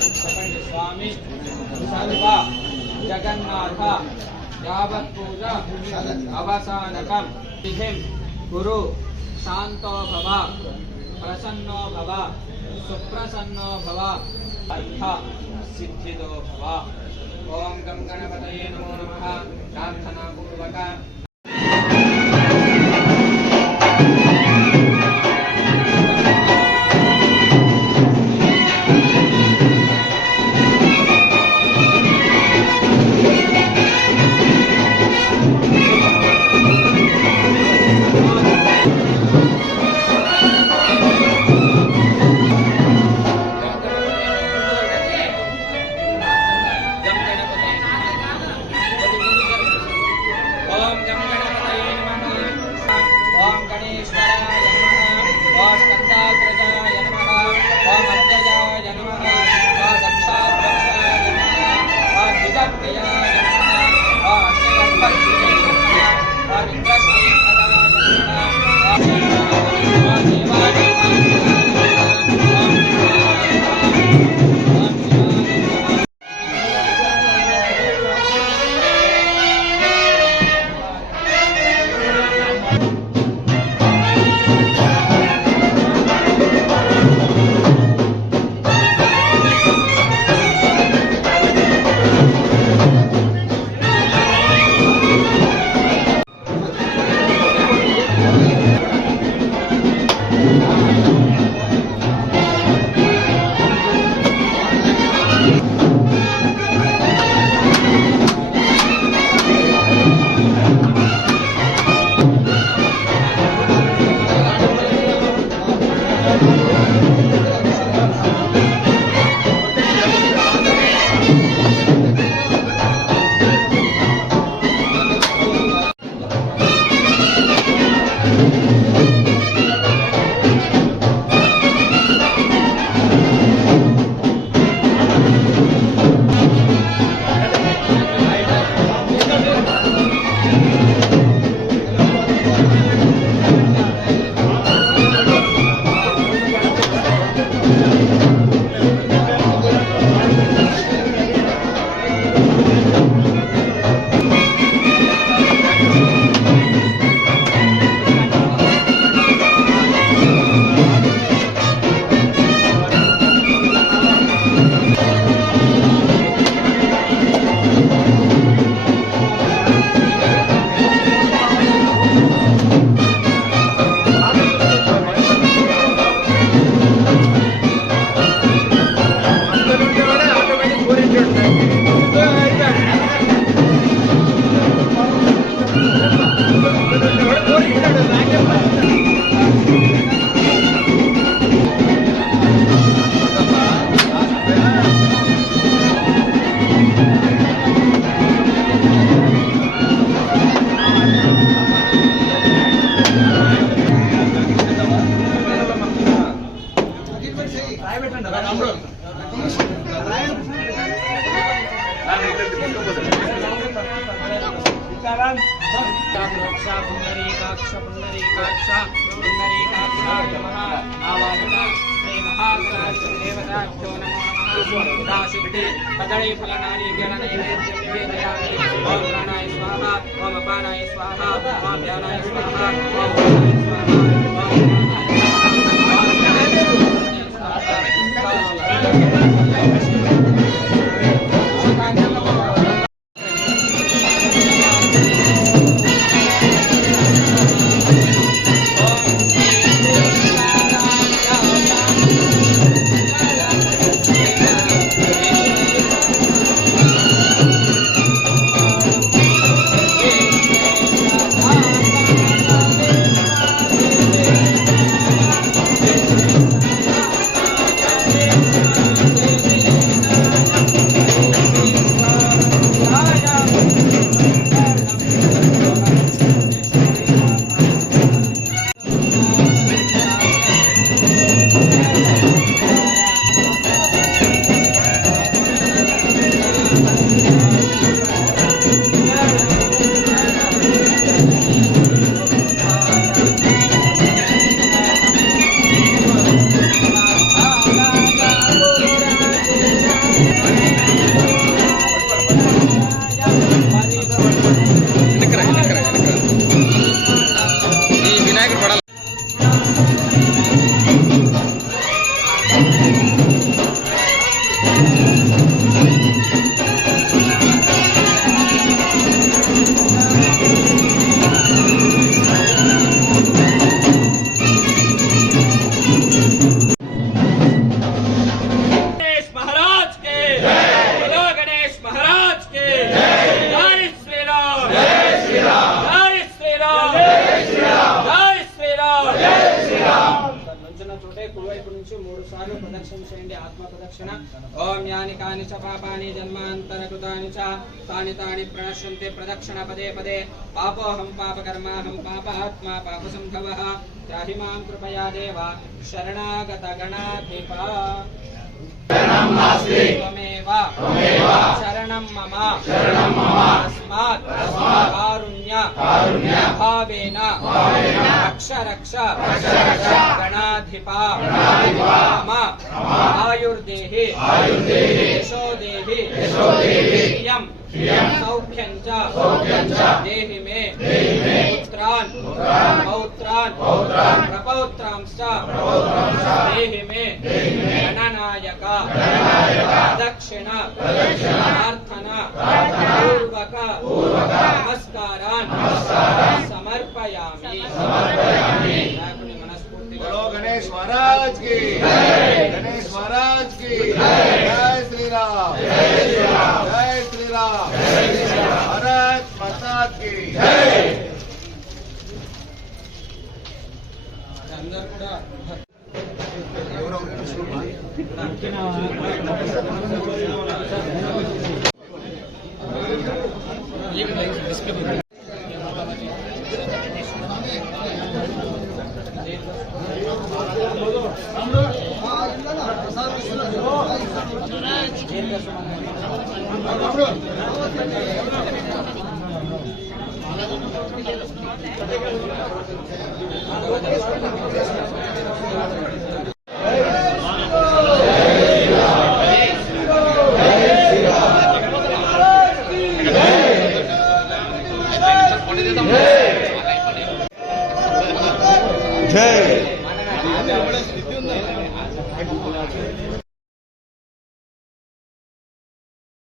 स्वामी सर्व जगन्नाथ यावत् पूजा अवसानकं तिथिं गुरु शांतो भव प्रसन्नो भव सुप्रसन्नो भव अर्थ सिद्धिदो भव। ओम गं गणपतये नमो नमः। प्रार्थना पूर्वक कदली फलनानि निवेदयामि। ओम प्राणाय स्वाहा, ओम अपानाय स्वाहा, ओम ध्यानाय स्वाहा, ओम प्राणाय स्वाहा। कलशं शेण्डे आत्मप्रदक्षिण ओम यानि कानि च पापानि जन्मान्तरकृतानि च तानि तानि प्रणश्यन्ते प्रदक्षिण पदे पदे पापोऽहं पापकर्माहं पापात्मा पापसम्भवः त्राहि मां कृपया देव शरणागतगणाधिपा त्वमेव शरणं मम तस्मात् कारुण्य भावेन रक्ष गणाधिपा मम आयुर्देहि यशो देहि श्रियं सौख्यं च देहि मे पुत्रान् पौत्रान् प्रपौत्रांश्च देहि मे गणनायक दक्षिण प्रार्थना पूर्वक नमस्कारान् समर्पयामि। बोलो गणेश महाराज की गणेश महाराज की जय श्री राम जय श्री राम भारत माता की అందరూ కూడా जय